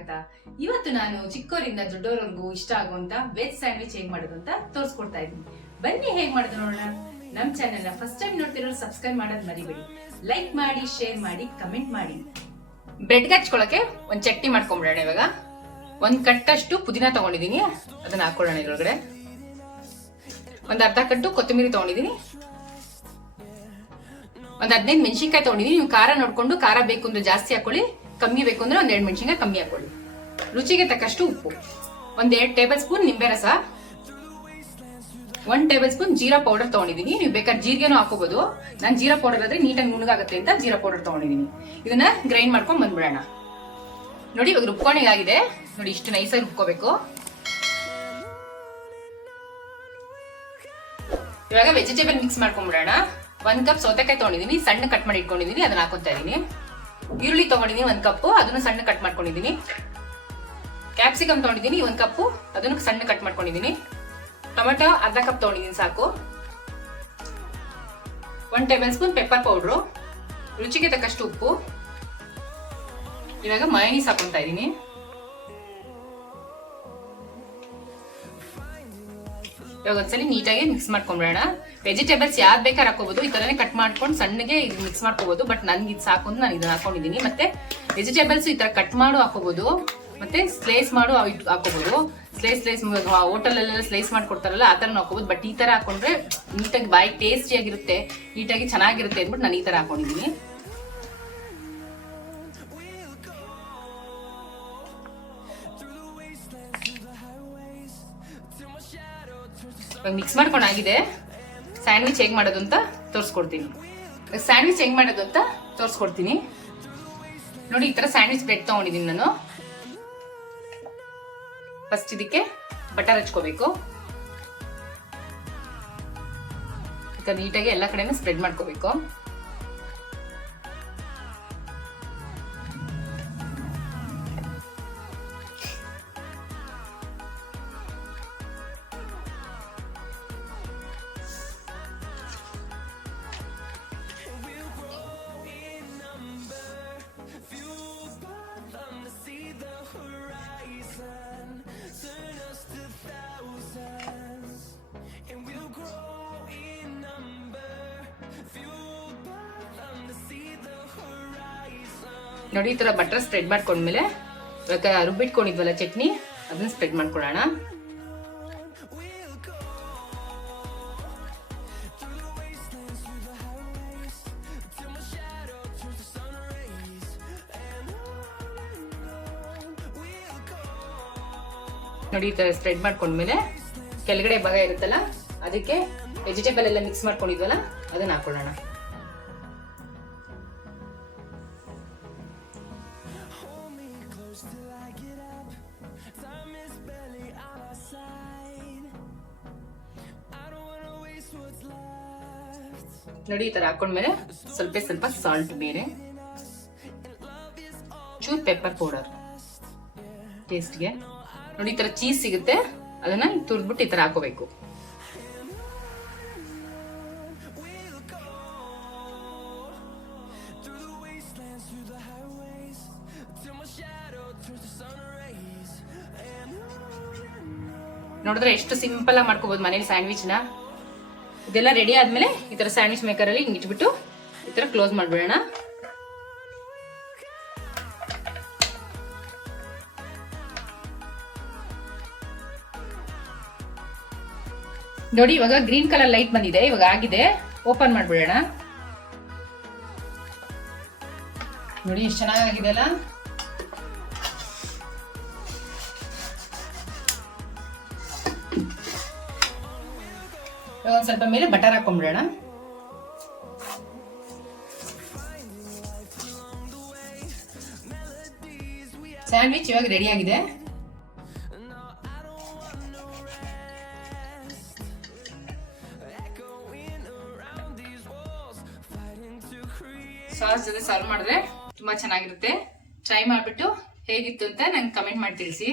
ಸ್ವಾಗತ. ಇವತ್ತು ನಾನು ಚಿಕ್ಕವರಿಂದ ದೊಡ್ಡವರವರೆಗೂ ಇಷ್ಟ ಆಗುವಂತ ವೆಜ್ ಸ್ಯಾಂಡ್ವಿಚ್ ಹೇಗ್ ಮಾಡೋದು ಅಂತ ತೋರಿಸ್ಕೊಡ್ತಾ ಇದ್ದೀನಿ. ಬನ್ನಿ ಹೇಗ್ ಮಾಡೋದು ನೋಡೋಣ. ನಮ್ ಚಾನೆಲ್ ನ ಫಸ್ಟ್ ಟೈಮ್ ನೋಡ್ತಿರೋರು ಸಬ್ಸ್ಕ್ರೈಬ್ ಮಾಡೋದು ಮರಿಬೇಡಿ. ಲೈಕ್ ಮಾಡಿ, ಶೇರ್ ಮಾಡಿ, ಕಮೆಂಟ್ ಮಾಡಿ. ಬ್ರೆಡ್ಗೆ ಹಚ್ಕೊಳಕ್ಕೆ ಒಂದ್ ಚಟ್ನಿ ಮಾಡ್ಕೊಂಡ್ಬಿಡೋಣ. ಇವಾಗ ಒಂದ್ ಕಟ್ಟಷ್ಟು ಪುದೀನ ತಗೊಂಡಿದೀನಿ, ಅದನ್ನ ಹಾಕೊಳ್ಳೋಣ. ಇದ್ರೊಳಗಡೆ ಒಂದ್ ಅರ್ಧ ಕಟ್ಟು ಕೊತ್ತಂಬರಿ ತಗೊಂಡಿದೀನಿ, ಒಂದ್ 15 ಮೆಣಸಿನ್ಕಾಯಿ ತಗೊಂಡಿದೀನಿ. ನೀವು ಖಾರ ನೋಡ್ಕೊಂಡು, ಖಾರ ಬೇಕು ಅಂದ್ರೆ ಜಾಸ್ತಿ ಹಾಕೊಳ್ಳಿ, ಕಮ್ಮಿ ಬೇಕು ಅಂದ್ರೆ ಒಂದ್ 2 ಮೆಣಸಿನ್ಕಾಯಿ ಕಮ್ಮಿ ಹಾಕೊಳ್ಳಿ. ರುಚಿಗೆ ತಕ್ಕಷ್ಟು ಉಪ್ಪು, ಒಂದ್ 2 ಟೇಬಲ್ ಸ್ಪೂನ್ ನಿಂಬೆ ರಸ, 1 ಟೇಬಲ್ ಸ್ಪೂನ್ ಜೀರಾ ಪೌಡರ್ ತಗೊಂಡಿದೀನಿ. ನೀವು ಬೇಕಾದ್ರೆ ಜೀರಿಗೆನೂ ಹಾಕೋಬಹುದು. ನಾನು ಜೀರಾ ಪೌಡರ್ ಆದ್ರೆ ನೀಟಾಗಿ ನುಣ್ಣಗಾಗುತ್ತೆ ಅಂತ ಜೀರಾ ಪೌಡರ್ ತಗೊಂಡಿದೀನಿ. ಇದನ್ನ ಗ್ರೈಂಡ್ ಮಾಡ್ಕೊಂಡ್ ಬಂದ್ಬಿಡೋಣ. ನೋಡಿ ಇವಾಗ ರುಬ್ಕೊಂಡಿಗಾಗಿದೆ. ನೋಡಿ ಇಷ್ಟು ನೈಸಾಗಿ ರುಬ್ಕೋಬೇಕು. ಇವಾಗ ವೆಜಿಟೇಬಲ್ ಮಿಕ್ಸ್ ಮಾಡ್ಕೊಂಡ್ಬಿಡೋಣ. 1 ಕಪ್ ಸೌತೆಕಾಯಿ ತಗೊಂಡಿದೀನಿ, ಸಣ್ಣ ಕಟ್ ಮಾಡಿ ಇಟ್ಕೊಂಡಿದೀನಿ, ಅದನ್ನ ಹಾಕೊಂತಾ ಇದೀನಿ. ಈರುಳ್ಳಿ ತಗೊಂಡಿದೀನಿ 1 ಕಪ್, ಅದನ್ನ ಸಣ್ಣ ಕಟ್ ಮಾಡ್ಕೊಂಡಿದೀನಿ. ಕ್ಯಾಪ್ಸಿಕಮ್ ತಗೊಂಡಿದೀನಿ 1 ಕಪ್, ಅದನ್ನ ಸಣ್ಣ ಕಟ್ ಮಾಡ್ಕೊಂಡಿದೀನಿ. ಟೊಮೆಟೊ ಅರ್ಧ ಕಪ್ ತಗೊಂಡಿದೀನಿ ಸಾಕು. 1 ಟೇಬಲ್ ಸ್ಪೂನ್ ಪೆಪ್ಪರ್ ಪೌಡ್ರು, ರುಚಿಗೆ ತಕ್ಕಷ್ಟು ಉಪ್ಪು. ಇವಾಗ ಮಯೋನೀಸ್ ಹಾಕೊಂತಾ ಇದೀನಿ. ಇವಾಗ ಒಂದ್ಸಲಿ ನೀಟಾಗಿ ಮಿಕ್ಸ್ ಮಾಡ್ಕೊಂಡ್ಬಿಡೋಣ. ವೆಜಿಟೇಬಲ್ಸ್ ಯಾವ್ದು ಬೇಕಾದ್ರೆ ಹಾಕೋಬಹುದು, ಈ ತರನೇ ಕಟ್ ಮಾಡ್ಕೊಂಡು ಸಣ್ಣಗೆ ಮಿಕ್ಸ್ ಮಾಡ್ಕೋಬಹುದು. ಬಟ್ ನನ್ಗೆ ಇದು ಸಾಕು ಅಂತ ನಾನು ಇದನ್ನ ಹಾಕೊಂಡಿದೀನಿ. ಮತ್ತೆ ವೆಜಿಟೇಬಲ್ಸ್ ಈ ತರ ಕಟ್ ಮಾಡು ಹಾಕೋಬಹುದು, ಮತ್ತೆ ಸ್ಲೈಸ್ ಮಾಡು ಹಾಕೋಬಹುದು. ಸ್ಲೈಸ್ ಹೋಟೆಲ್ ಎಲ್ಲ ಸ್ಲೈಸ್ ಮಾಡ್ಕೊಡ್ತಾರಲ್ಲ ಆ ತರ ಹಾಕೋಬಹುದು. ಬಟ್ ಈ ತರ ಹಾಕೊಂಡ್ರೆ ನೀಟಾಗಿ ಬಾಯಿ ಟೇಸ್ಟಿ ಆಗಿರುತ್ತೆ, ನೀಟಾಗಿ ಚೆನ್ನಾಗಿರುತ್ತೆ ಅಂದ್ಬಿಟ್ಟು ನಾನು ಈ ತರ ಹಾಕೊಂಡಿದೀನಿ. ಇವಾಗ ಮಿಕ್ಸ್ ಮಾಡ್ಕೊಂಡಾಗಿದೆ. ಸ್ಯಾಂಡ್ವಿಚ್ ಹೇಗ್ ಮಾಡೋದು ಅಂತ ತೋರಿಸ್ಕೊಡ್ತೀನಿ. ನೋಡಿ ಈ ತರ ಸ್ಯಾಂಡ್ವಿಚ್ ಬ್ರೆಡ್ ತಗೊಂಡಿದ್ದೀನಿ ನಾನು. ಫಸ್ಟ್ ಇದಕ್ಕೆ ಬಟರ್ ಹಚ್ಕೋಬೇಕು. ನೀಟಾಗಿ ಎಲ್ಲ ಕಡೆನೂ ಸ್ಪ್ರೆಡ್ ಮಾಡ್ಕೋಬೇಕು. ನೋಡಿ ಈ ತರ ಬಟರ್ ಸ್ಪ್ರೆಡ್ ಮಾಡ್ಕೊಂಡ್ಮೇಲೆ ಇವಾಗ ರುಬ್ಬಿಟ್ಕೊಂಡಿದ್ವಲ್ಲ ಚಟ್ನಿ, ಅದನ್ನ ಸ್ಪ್ರೆಡ್ ಮಾಡ್ಕೊಳ್ಳೋಣ. ನೋಡಿ ಈ ತರ ಸ್ಪ್ರೆಡ್ ಮಾಡ್ಕೊಂಡ್ಮೇಲೆ ಕೆಳಗಡೆ ಭಾಗ ಇರುತ್ತಲ್ಲ ಅದಕ್ಕೆ ವೆಜಿಟೇಬಲ್ ಎಲ್ಲ ಮಿಕ್ಸ್ ಮಾಡ್ಕೊಂಡಿದ್ವಲ್ಲ ಅದನ್ನ ಹಾಕೊಳ್ಳೋಣ. ನೋಡಿ ಈ ತರ ಹಾಕೊಂಡ್ಮೇಲೆ ಸ್ವಲ್ಪ ಸಾಲ್ಟ್, ಬೇರೆ ಚೂರ್ ಪೆಪ್ಪರ್ ಪೌಡರ್ ಟೇಸ್ಟ್ಗೆ. ನೋಡಿ ಈ ತರ ಚೀಸ್ ಸಿಗುತ್ತೆ, ಅದನ್ನ ತುರ್ದ್ಬಿಟ್ಟು ಈ ತರ ಹಾಕೋಬೇಕು. ನೋಡಿದ್ರೆ ಎಷ್ಟು ಸಿಂಪಲ್ ಆಗಿ ಮಾಡ್ಕೋಬಹುದು ಮನೇಲಿ ಸ್ಯಾಂಡ್ವಿಚ್ ನ. ಇದೆಲ್ಲ ರೆಡಿ ಆದ್ಮೇಲೆ ಈ ತರ ಸ್ಯಾಂಡ್ವಿಚ್ ಮೇಕರ್ ಅಲ್ಲಿ ಹಿಂಗ್ ಇಟ್ಬಿಟ್ಟು ಈ ತರ ಕ್ಲೋಸ್ ಮಾಡ್ಬಿಡೋಣ. ನೋಡಿ ಇವಾಗ ಗ್ರೀನ್ ಕಲರ್ ಲೈಟ್ ಬಂದಿದೆ, ಇವಾಗ ಆಗಿದೆ. ಓಪನ್ ಮಾಡ್ಬಿಡೋಣ. ನೋಡಿ ಎಷ್ಟು ಚೆನ್ನಾಗಿದೆ ಅಲ್ಲ. ಒಂದ್ ಸ್ವಲ್ಪ ಮೇಲೆ ಬಟರ್ ಹಾಕೊಂಡ್ಬಿಡೋಣ. ಸ್ಯಾಂಡ್ವಿಚ್ ಇವಾಗ ರೆಡಿ ಆಗಿದೆ. ಸಾಸ್ ಜೊತೆ ಸರ್ವ್ ಮಾಡಿದ್ರೆ ತುಂಬಾ ಚೆನ್ನಾಗಿರುತ್ತೆ. ಟ್ರೈ ಮಾಡ್ಬಿಟ್ಟು ಹೇಗಿತ್ತು ಅಂತ ನಂಗೆ ಕಮೆಂಟ್ ಮಾಡಿ ತಿಳಿಸಿ.